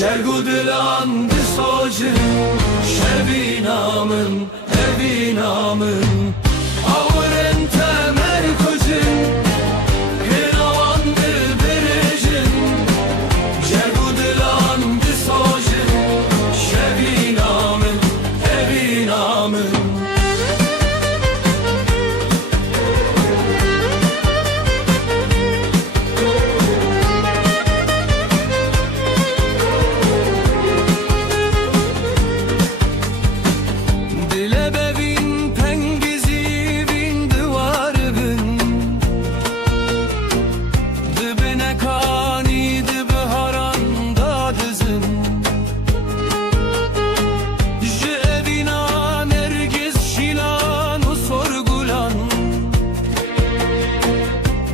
Gergudeland sojen, Şevinamen, Evinamen, Auren temer kuzin, Hinavandı berejin. Gergudeland sojen, Şevinamen, Evinamen.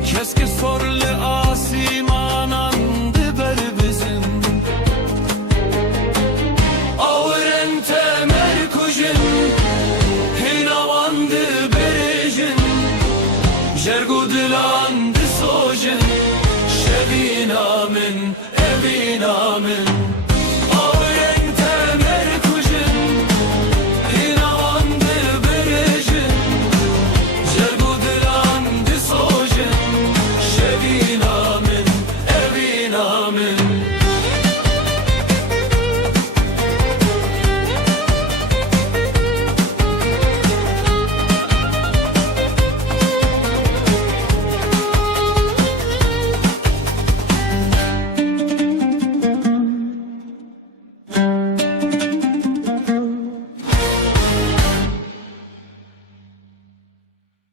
Keski sorlu asimanandı ber bizim. Auren temer kujin, Hinavandı berejin. Gergudeland sojen, Şevinamen, Evinamen.